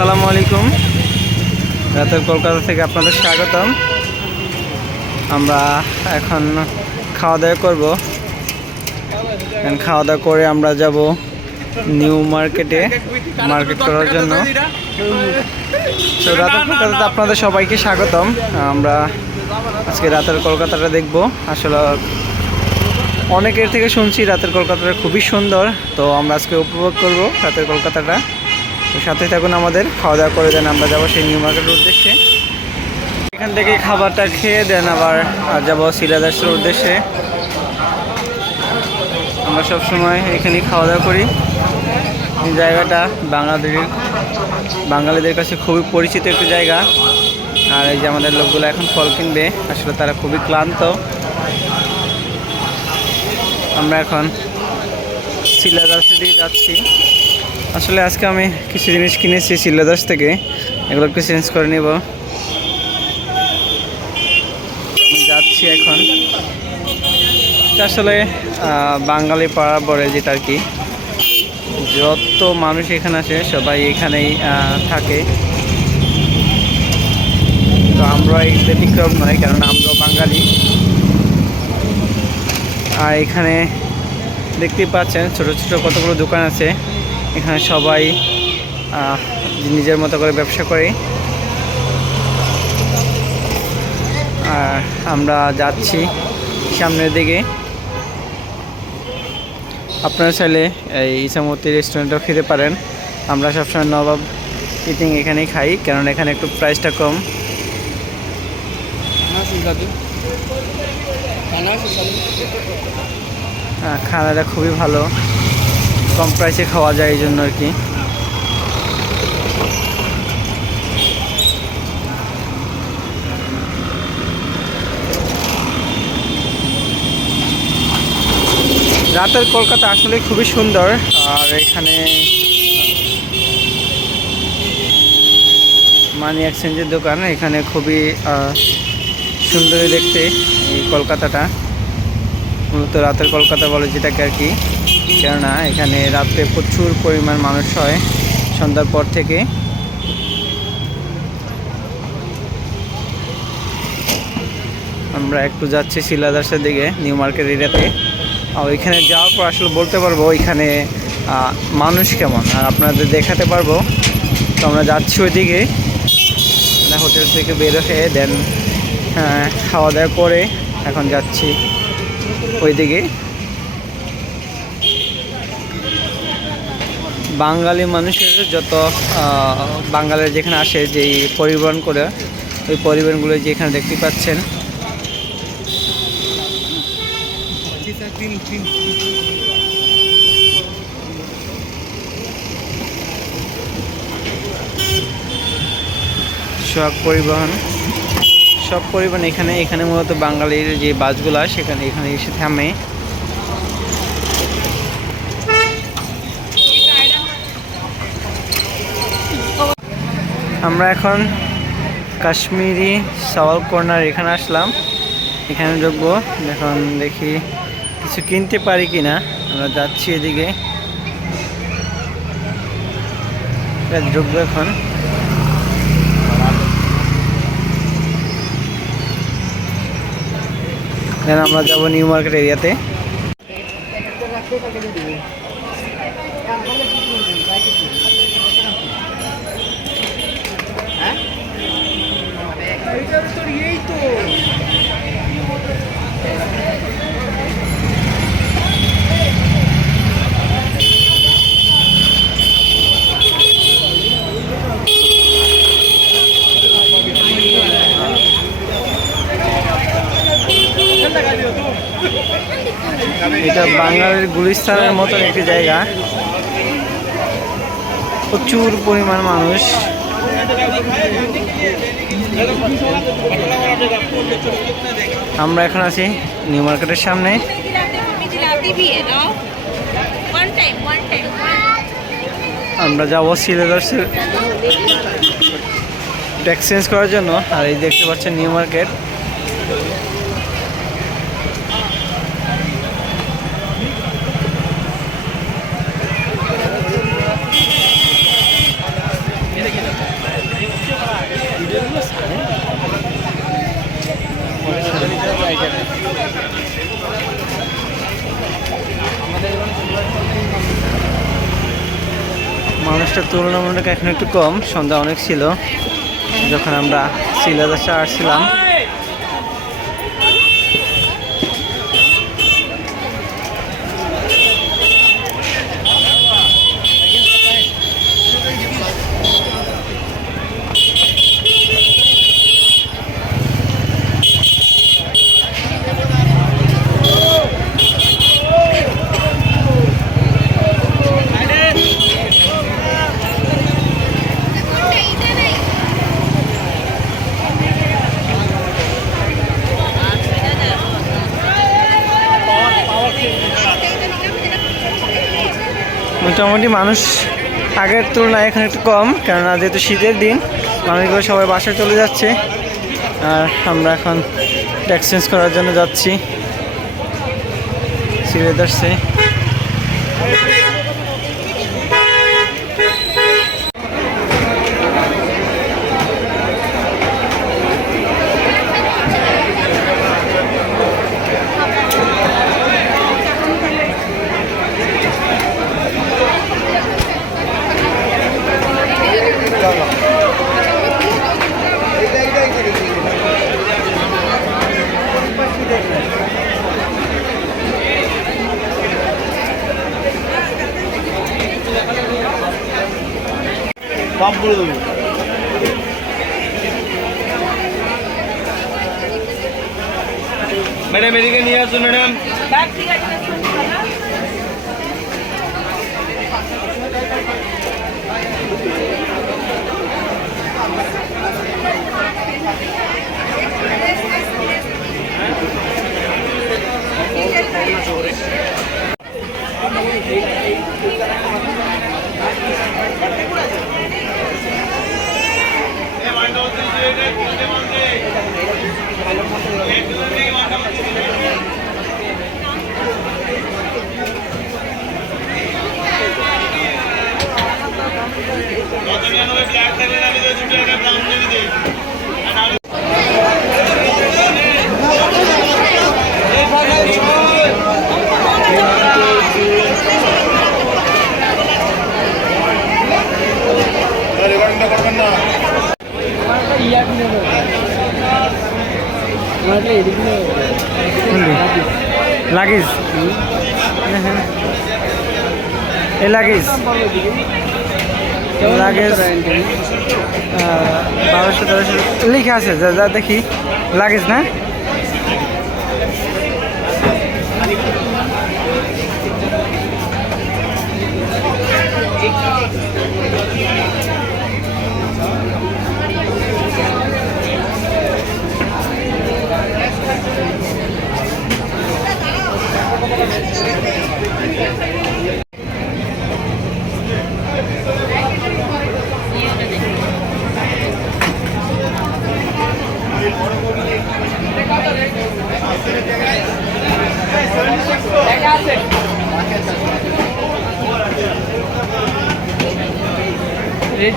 আসসালামু আলাইকুম। রাতের কলকাতা থেকে আপনাদের স্বাগতম। আমরা এখন খাওয়া দাওয়া করব। খাওয়া দাওয়া করে আমরা যাব নিউ মার্কেটে মার্কেট করার জন্য। তো রাতের কলকাতাতে আপনাদের সবাইকে স্বাগতম। আমরা আজকে রাতের কলকাতাটা দেখব। আসলে অনেকের থেকে শুনছি রাতের কলকাতাটা খুবই সুন্দর, তো আমরা আজকে উপভোগ করব রাতের কলকাতাটা। সাথে থাকুন, আমাদের খাওয়া দাওয়া করে দেন, আমরা যাবো সেই নিউ মার্কেটের উদ্দেশ্যে। এখান থেকে খাবারটা খেয়ে দেন আবার যাবো সিলাদাসের উদ্দেশ্যে। আমরা সব সময় এখানেই খাওয়া দাওয়া করি। এই জায়গাটা বাঙালিদের কাছে খুবই পরিচিত একটি জায়গা। আর এই যে আমাদের লোকগুলো এখন ফল কিনবে, আসলে তারা খুবই ক্লান্ত। আমরা এখন সিলাদাসের দিকে যাচ্ছি। আসলে আজকে আমি কিছু জিনিস কিনেছি সিলাদাস থেকে, এগুলো একটু চেঞ্জ করে নিব। আমি যাচ্ছি এখন। আসলে বাঙালি পাড়া বলে যেটা আর কি, যত মানুষ এখানে আসে সবাই এখানেই থাকে। তো আমরা এই ব্যতিক্রম নয়, কারণ আমরা বাঙালি। আর এখানে দেখতেই পাচ্ছেন ছোট ছোট কতগুলো দোকান আছে। এখানে সবাই নিজের মতো করে ব্যবসা করে। আর আমরা যাচ্ছি সামনের দিকে। আপনারা চাইলে এই ইসামতি রেস্টুরেন্টেও খেতে পারেন। আমরা সবসময় নবাব ইটিং এখানেই খাই, কারণ এখানে একটু প্রাইসটা কম। খানাটা খুবই ভালো, কম প্রাইসে খাওয়া যায়, এই জন্য আর কি। রাতের কলকাতা আসলে খুবই সুন্দর। আর এখানে মানি এক্সচেঞ্জের দোকান, এখানে খুবই সুন্দর দেখতে এই কলকাতাটা। মূলত রাতের কলকাতা বলে যেটাকে আর কি, কেননা এখানে রাতে প্রচুর পরিমাণ মানুষ হয় সন্ধ্যার পর থেকে। আমরা একটু যাচ্ছি সিলাদাসের দিকে, নিউ মার্কেট এরিয়াতে। আর ওইখানে যাওয়ার পর আসলে বলতে পারবো ওইখানে মানুষ কেমন, আর আপনাদের দেখাতে পারবো। তো আমরা যাচ্ছি ওইদিকে, হোটেল থেকে বের হয়ে দেন খাওয়া দাওয়া করে এখন যাচ্ছি ওইদিকে। বাঙালি মানুষের যত বাঙালিরা যেখানে আসে, যেই পরিবহন করে, ওই পরিবহনগুলো যেখানে দেখতে পাচ্ছেন। সব পরিবহন এখানে মূলত বাঙালির যে বাসগুলা এখানে এসে থামে। আমরা এখন কাশ্মীরি সাওয়াল কর্নার এখানে আসলাম, এখানে ঢুকবো। এখন দেখি কিছু কিনতে পারি কিনা। আমরা যাচ্ছি এদিকে, ঢুকবো এখন। আমরা যাবো নিউ মার্কেট এরিয়াতে। এটা বাঙালির গুলিস্তানের মতন একটি জায়গা, প্রচুর পরিমাণ মানুষ। আমরা এখন আছি নিউ মার্কেটের সামনে। আমরা যাবো সিলেদাসের এক্সচেঞ্জ করার জন্য। আর এই দেখতে পাচ্ছেন নিউ মার্কেট। মানুষটা তুলনামূলক এখন একটু কম, সন্ধ্যা অনেক ছিল যখন আমরা সিলেদাসে আসছিলাম। মোটামুটি মানুষ আগের তুলনায় এখন একটু কম, কেননা যেহেতু শীতের দিন মানুষগুলো সবাই বাসায় চলে যাচ্ছে। আর আমরা এখন এক্সচেঞ্জ করার জন্য যাচ্ছি সিলেদার্সে। मैडम एदिके निये आसुन मैडम লাগেজ এই লাগেজ 1200-1300 লিখে আছে, যা দেখি লাগেজ না। रेट